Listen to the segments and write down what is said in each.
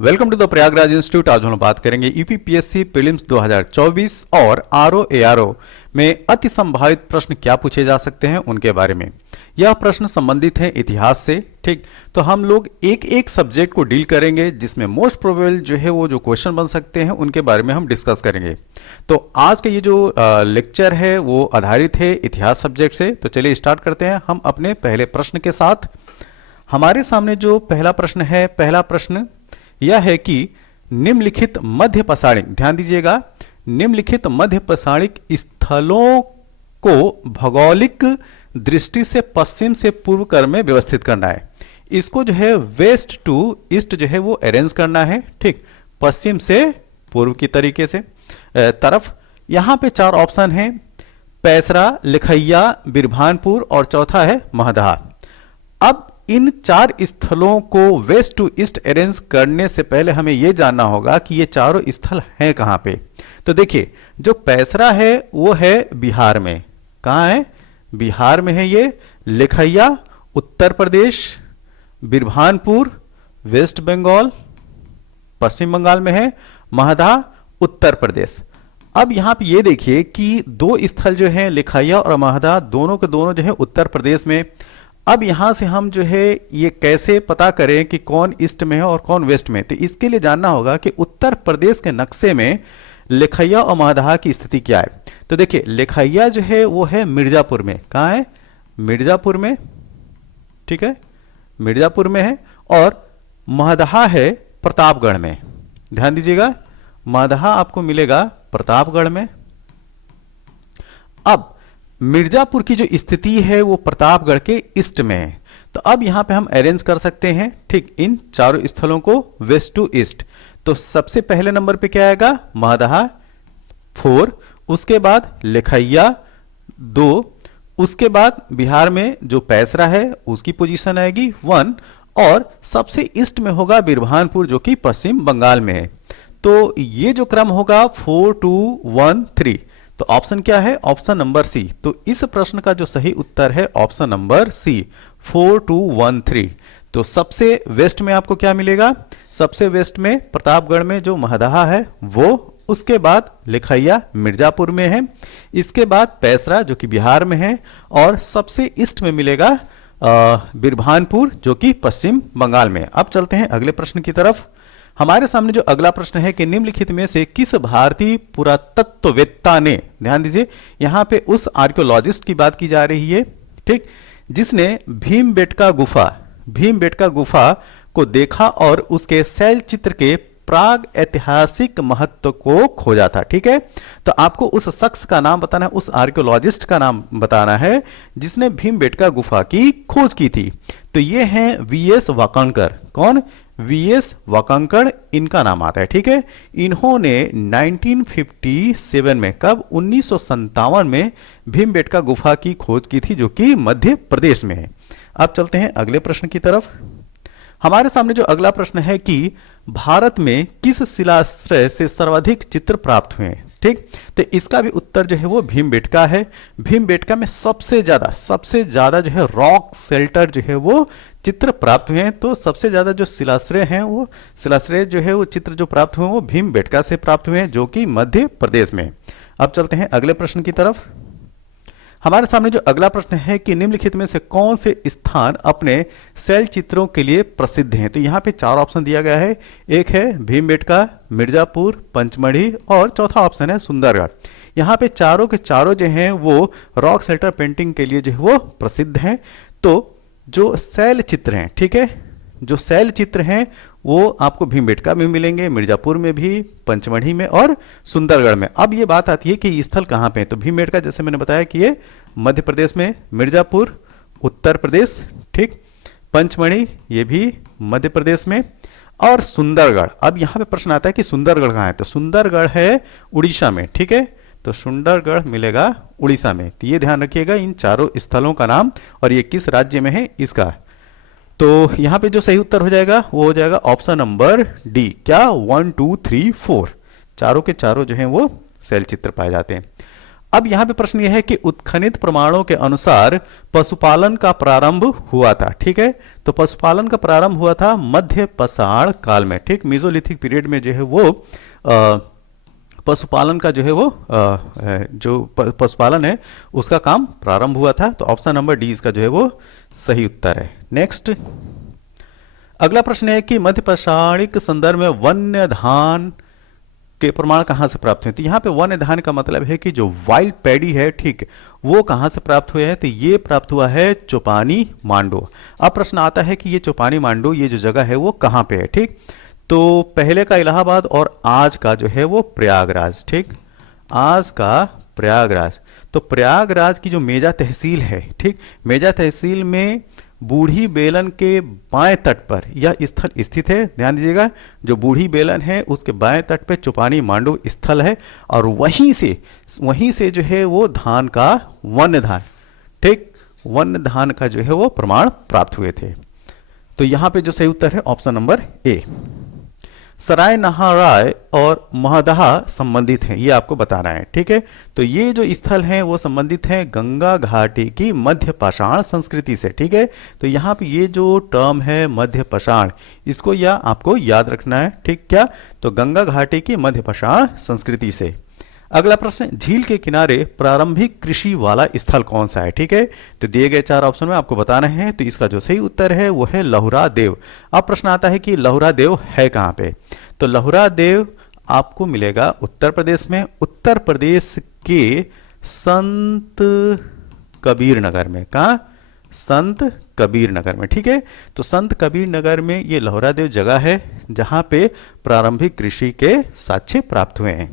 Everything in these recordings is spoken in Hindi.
Welcome to the Prayagraj institute. आज हम बात करेंगे यूपीपीएससी प्रीलिम्स 2024 और आरओ एआरओ में अति संभावित प्रश्न क्या पूछे जा सकते हैं उनके बारे में। यह प्रश्न संबंधित है इतिहास से। ठीक, तो हम लोग एक एक सब्जेक्ट को डील करेंगे जिसमें मोस्ट प्रोबेबल जो है वो जो क्वेश्चन बन सकते हैं उनके बारे में हम डिस्कस करेंगे। तो आज का ये जो लेक्चर है वो आधारित है इतिहास सब्जेक्ट से। तो चलिए स्टार्ट करते हैं हम अपने पहले प्रश्न के साथ। हमारे सामने जो पहला प्रश्न है, पहला प्रश्न यह है कि निम्नलिखित मध्य पसाणिक, ध्यान दीजिएगा, निम्नलिखित मध्य पसाणिक स्थलों को भौगोलिक दृष्टि से पश्चिम से पूर्व क्रम में व्यवस्थित करना है। इसको जो है वेस्ट टू ईस्ट जो है वो अरेंज करना है। ठीक, पश्चिम से पूर्व की तरीके से तरफ। यहां पे चार ऑप्शन हैं, पैसरा, लिखैया, बिरभानपुर और चौथा है महदहा। अब इन चार स्थलों को वेस्ट टू ईस्ट अरेंज करने से पहले हमें यह जानना होगा कि ये चारों स्थल हैं कहां पे। तो देखिए, जो पैसरा है वो है बिहार में। कहां है? बिहार में है ये। लिखैया उत्तर प्रदेश, बिरभानपुर वेस्ट बंगाल पश्चिम बंगाल में है, महदहा उत्तर प्रदेश। अब यहां पे ये देखिए कि दो स्थल जो हैं लिखैया और महदहा दोनों के दोनों जो है उत्तर प्रदेश में। अब यहां से हम जो है ये कैसे पता करें कि कौन ईस्ट में है और कौन वेस्ट में? तो इसके लिए जानना होगा कि उत्तर प्रदेश के नक्शे में लिखैया और महदहा की स्थिति क्या है। तो देखिए, लिखैया जो है वो है मिर्जापुर में। कहाँ है? मिर्जापुर में। ठीक है, मिर्जापुर में है। और महदहा है प्रतापगढ़ में। ध्यान दीजिएगा, महदहा आपको मिलेगा प्रतापगढ़ में। अब मिर्जापुर की जो स्थिति है वो प्रतापगढ़ के ईस्ट में है। तो अब यहां पे हम अरेंज कर सकते हैं, ठीक, इन चारों स्थलों को वेस्ट टू ईस्ट। तो सबसे पहले नंबर पे क्या आएगा? महदहा 4, उसके बाद लिखैया 2, उसके बाद बिहार में जो पैसरा है उसकी पोजीशन आएगी 1 और सबसे ईस्ट में होगा बिरभानपुर जो कि पश्चिम बंगाल में है। तो ये जो क्रम होगा 4 2 1 3। तो ऑप्शन क्या है? Option number C. तो इस प्रश्न का जो सही उत्तर है ऑप्शन नंबर सी, 4 2 1 3। तो सबसे वेस्ट में आपको क्या मिलेगा? सबसे वेस्ट में प्रतापगढ़ में जो महदहा है वो, उसके बाद लिखैया मिर्जापुर में है, इसके बाद पैसरा जो कि बिहार में है और सबसे ईस्ट में मिलेगा बिरभानपुर जो कि पश्चिम बंगाल में। अब चलते हैं अगले प्रश्न की तरफ। हमारे सामने जो अगला प्रश्न है कि निम्नलिखित में से किस भारतीय पुरातत्ववेत्ता ने, ध्यान दीजिए यहां पे उस आर्कियोलॉजिस्ट की बात की जा रही है, ठीक, जिसने भीमबेटका गुफा को देखा और उसके शैल चित्र के प्राग ऐतिहासिक महत्व को खोजा था। ठीक है, तो आपको उस शख्स का नाम बताना है, उस आर्कियोलॉजिस्ट का नाम बताना है जिसने भीमबेटका गुफा की खोज की थी। तो ये हैं वीएस वाकांकर। कौन? वीएस वाकांकर इनका नाम आता है। ठीक है, इन्होंने 1957 में, कब? 1957 में भीमबेटका गुफा की खोज की थी जो कि मध्य प्रदेश में है। अब चलते हैं अगले प्रश्न की तरफ। हमारे सामने जो अगला प्रश्न है कि भारत में किस शिलाश्रय से सर्वाधिक चित्र प्राप्त हुए हैं। ठीक, तो इसका भी उत्तर जो है वो भीमबेटका है। भीमबेटका में सबसे ज्यादा जो है रॉक शेल्टर जो है वो चित्र प्राप्त हुए हैं। तो सबसे ज्यादा जो शिलाश्रय हैं वो शिलाश्रय जो है वो चित्र जो प्राप्त हुए हैं वो भीमबेटका से प्राप्त हुए हैं जो कि मध्य प्रदेश में। अब चलते हैं अगले प्रश्न की तरफ। हमारे सामने जो अगला प्रश्न है कि निम्नलिखित में से कौन से स्थान अपने शैल चित्रों के लिए प्रसिद्ध हैं। तो यहाँ पे चार ऑप्शन दिया गया है, एक है भीमबेटका, मिर्जापुर, पंचमढ़ी और चौथा ऑप्शन है सुंदरगढ़। यहाँ पे चारों के चारों जो हैं वो रॉक शेल्टर पेंटिंग के लिए जो है वो प्रसिद्ध हैं। तो जो शैल चित्र हैं, ठीक है, जो शैल चित्र हैं वो आपको भीमबेटका में मिलेंगे, मिर्जापुर में भी, पंचमढ़ी में और सुंदरगढ़ में। अब ये बात आती है कि ये स्थल कहाँ पे हैं। तो भीमबेटका जैसे मैंने बताया कि ये मध्य प्रदेश में, मिर्जापुर उत्तर प्रदेश, ठीक, पंचमढ़ी ये भी मध्य प्रदेश में और सुंदरगढ़। अब यहाँ पे प्रश्न आता है कि सुंदरगढ़ कहाँ है। तो सुंदरगढ़ है उड़ीसा में। ठीक है, तो सुंदरगढ़ मिलेगा उड़ीसा में। तो ये ध्यान रखिएगा इन चारों स्थलों का नाम और ये किस राज्य में है इसका। तो यहां पे जो सही उत्तर हो जाएगा वो हो जाएगा ऑप्शन नंबर डी। क्या? 1 2 3 4 चारों के चारों जो हैं वो शैल चित्र पाए जाते हैं। अब यहां पे प्रश्न यह है कि उत्खनित प्रमाणों के अनुसार पशुपालन का प्रारंभ हुआ था। ठीक है, तो पशुपालन का प्रारंभ हुआ था मध्य पाषाण काल में। ठीक, मेसोलिथिक पीरियड में जो है वो पशुपालन का जो है वो जो पशुपालन है उसका काम प्रारंभ हुआ था। तो ऑप्शन नंबर डी इसका जो है वो सही उत्तर है। नेक्स्ट अगला प्रश्न है कि मध्य पाषाणिक संदर्भ में वन्य धान के प्रमाण कहां से प्राप्त हुए? तो यहाँ पे वन्य धान का मतलब है कि जो वाइल्ड पैडी है, ठीक, वो कहां से प्राप्त हुए हैं? तो ये प्राप्त हुआ है चौपानी मांडो। अब प्रश्न आता है कि ये चौपानी मांडो ये जो जगह है वो कहां पे है? ठीक, तो पहले का इलाहाबाद और आज का जो है वो प्रयागराज। ठीक, आज का प्रयागराज। तो प्रयागराज की जो मेजा तहसील है, ठीक, मेजा तहसील में बूढ़ी बेलन के बाएं तट पर यह स्थल स्थित है। ध्यान दीजिएगा, जो बूढ़ी बेलन है उसके बाएं तट पे चौपानी मांडू स्थल है और वहीं से जो है वो धान का वन्य धान, ठीक, वन्य धान का जो है वो प्रमाण प्राप्त हुए थे। तो यहां पे जो सही उत्तर है ऑप्शन नंबर ए। सराय नहाराय और महदहा संबंधित हैं, ये आपको बताना है। ठीक है, तो ये जो स्थल हैं वो संबंधित हैं गंगा घाटी की मध्य पाषाण संस्कृति से। ठीक है, तो यहाँ पे ये जो टर्म है मध्य पाषाण, इसको या आपको याद रखना है। ठीक, क्या? तो गंगा घाटी की मध्य पाषाण संस्कृति से। अगला प्रश्न, झील के किनारे प्रारंभिक कृषि वाला स्थल कौन सा है? ठीक है, तो दिए गए 4 ऑप्शन में आपको बताना है। तो इसका जो सही उत्तर है वो है लहुरा देव। अब प्रश्न आता है कि लहुरा देव है कहां पे? तो लहुरा देव आपको मिलेगा उत्तर प्रदेश में, उत्तर प्रदेश के संत कबीर नगर में। कहां? संत कबीर नगर में। ठीक है, तो संत कबीर नगर में ये लहुरा देव जगह है जहां पे प्रारंभिक कृषि के साक्ष्य प्राप्त हुए हैं।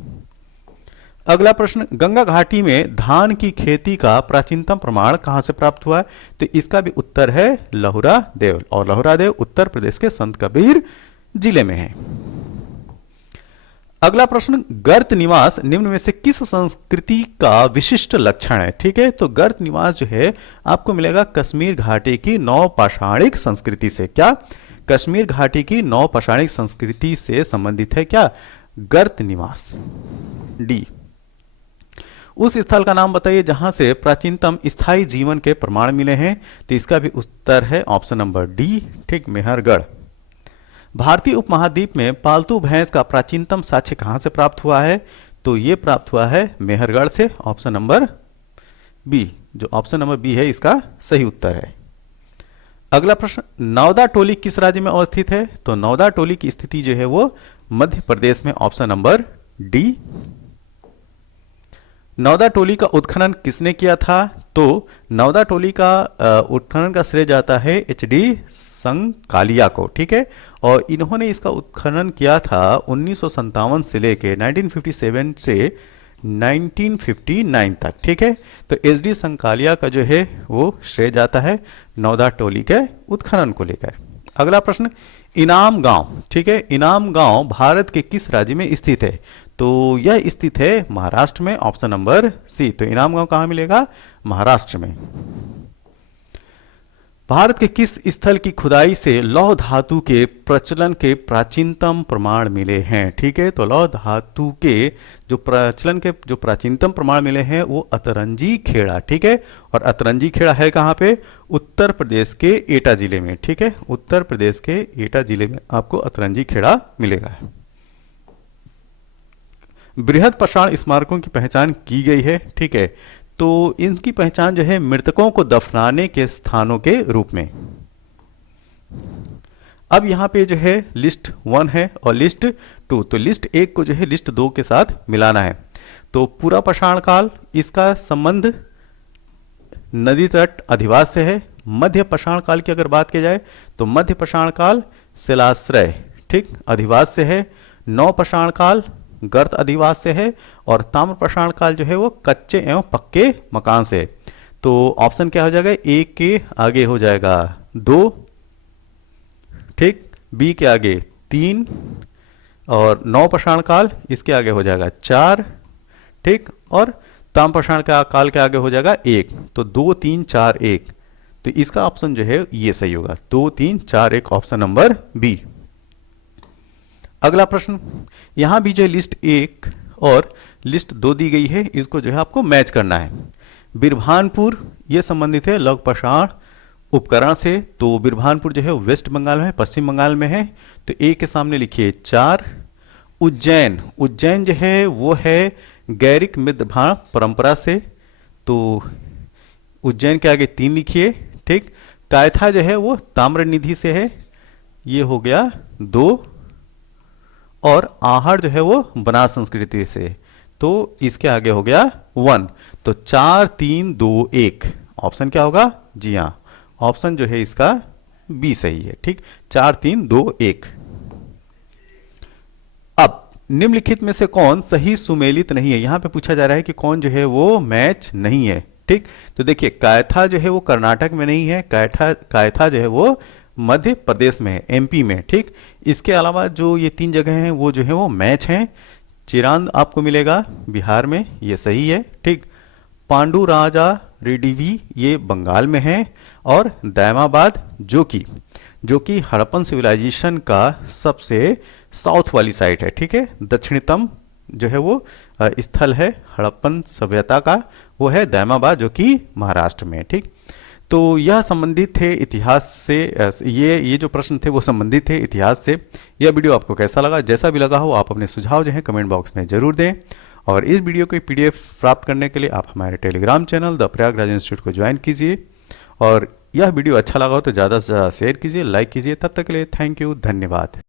अगला प्रश्न, गंगा घाटी में धान की खेती का प्राचीनतम प्रमाण कहां से प्राप्त हुआ है? तो इसका भी उत्तर है लहुरा देव, और लहुरा देव उत्तर प्रदेश के संत कबीर जिले में है। अगला प्रश्न, गर्त निवास निम्न में से किस संस्कृति का विशिष्ट लक्षण है? ठीक है, तो गर्त निवास जो है आपको मिलेगा कश्मीर घाटी की नवपाषाणिक संस्कृति से। क्या? कश्मीर घाटी की नवपाषाणिक संस्कृति से संबंधित है क्या? गर्त निवास। डी। उस स्थल का नाम बताइए जहां से प्राचीनतम स्थायी जीवन के प्रमाण मिले हैं। तो इसका भी उत्तर है ऑप्शन नंबर डी, ठीक, मेहरगढ़। भारतीय उपमहाद्वीप में पालतू भैंस का प्राचीनतम साक्ष्य कहां से प्राप्त हुआ है? तो यह प्राप्त हुआ है मेहरगढ़ से, ऑप्शन नंबर बी। जो ऑप्शन नंबर बी है इसका सही उत्तर है। अगला प्रश्न, नौदा टोली किस राज्य में अवस्थित है? तो नौदा टोली की स्थिति जो है वो मध्य प्रदेश में, ऑप्शन नंबर डी। नौदा टोली का उत्खनन किसने किया था? तो नौदा टोली का उत्खनन का श्रेय जाता है HD संकालिया को। ठीक है, और इन्होंने इसका उत्खनन किया था 1957 से लेके 1957 से 1959 तक। ठीक है, तो HD संकालिया का जो है वो श्रेय जाता है नौदा टोली के उत्खनन को लेकर। अगला प्रश्न, इनाम गांव, ठीक है, इनाम गांव भारत के किस राज्य में स्थित है? तो यह स्थित है महाराष्ट्र में, ऑप्शन नंबर सी। तो इनाम गांव कहां मिलेगा? महाराष्ट्र में। भारत के किस स्थल की खुदाई से लौह धातु के प्रचलन के प्राचीनतम प्रमाण मिले हैं? ठीक है, तो लौह धातु के जो प्रचलन के जो प्राचीनतम प्रमाण मिले हैं वो अतरंजी खेड़ा। ठीक है, और अतरंजी खेड़ा है कहां पे? उत्तर प्रदेश के एटा जिले में। ठीक है, उत्तर प्रदेश के एटा जिले में आपको अतरंजी खेड़ा मिलेगा। बृहद पाषाण स्मारकों की पहचान की गई है। ठीक है, तो इनकी पहचान जो है मृतकों को दफनाने के स्थानों के रूप में। अब यहां पे जो है लिस्ट 1 है और लिस्ट 2, तो लिस्ट 1 को जो है लिस्ट 2 के साथ मिलाना है। तो पूरा पाषाण काल, इसका संबंध नदी तट अधिवास से है। मध्य पाषाण काल की अगर बात की जाए तो मध्य पाषाण काल शिलाश्रय, ठीक, अधिवास से है। नव पाषाण काल गर्त अधिवास से है, और ताम्र पाषाण काल जो है वो कच्चे एवं पक्के मकान से। तो ऑप्शन क्या हो जाएगा? ए के आगे हो जाएगा 2, ठीक, बी के आगे 3, और नव पाषाण काल इसके आगे हो जाएगा 4, ठीक, और ताम्र पाषाण काल के आगे हो जाएगा 1। तो 2 3 4 1, तो इसका ऑप्शन जो है ये सही होगा, 2 3 4 1, ऑप्शन नंबर बी। अगला प्रश्न, यहां भी जो लिस्ट 1 और लिस्ट 2 दी गई है, इसको जो है आपको मैच करना है। बिरभानपुर ये संबंधित है लौह पाषाण उपकरण से, तो बिरभानपुर जो है वेस्ट बंगाल में, पश्चिम बंगाल में है, तो ए के सामने लिखिए 4। उज्जैन, उज्जैन जो है वो है गैरिक मित्रभाण परंपरा से, तो उज्जैन के आगे 3 लिखिए, ठीक। कायथा जो है वो ताम्रनिधि से है, ये हो गया 2, और आहड़ जो है वो बनास संस्कृति से, तो इसके आगे हो गया 1। तो 4 3 2 1 ऑप्शन क्या होगा? जी हाँ, ऑप्शन जो है इसका बी सही है, ठीक। 4 3 2 1। अब निम्नलिखित में से कौन सही सुमेलित नहीं है, यहां पे पूछा जा रहा है कि कौन जो है वो मैच नहीं है, ठीक। तो देखिए कायथा जो है वो कर्नाटक में नहीं है, कायथा जो है वो मध्य प्रदेश में है, एमपी में, ठीक। इसके अलावा जो ये 3 जगह हैं वो जो है वो मैच हैं। चिरांद आपको मिलेगा बिहार में, ये सही है, ठीक। पांडु राजा रेडिवी ये बंगाल में है, और दैमाबाद जो कि हड़प्पन सिविलाइजेशन का सबसे साउथ वाली साइट है, ठीक है। दक्षिणतम जो है वो स्थल है हड़प्पन सभ्यता का, वो है दैमाबाद जो कि महाराष्ट्र में, ठीक। तो यह संबंधित थे इतिहास से, ये जो प्रश्न थे वो संबंधित थे इतिहास से। यह वीडियो आपको कैसा लगा? जैसा भी लगा हो आप अपने सुझाव जो है कमेंट बॉक्स में जरूर दें, और इस वीडियो की PDF प्राप्त करने के लिए आप हमारे Telegram channel the Prayagraj institute को ज्वाइन कीजिए, और यह वीडियो अच्छा लगा हो तो ज़्यादा से ज़्यादा शेयर कीजिए, लाइक कीजिए। तब तक के लिए थैंक यू, धन्यवाद।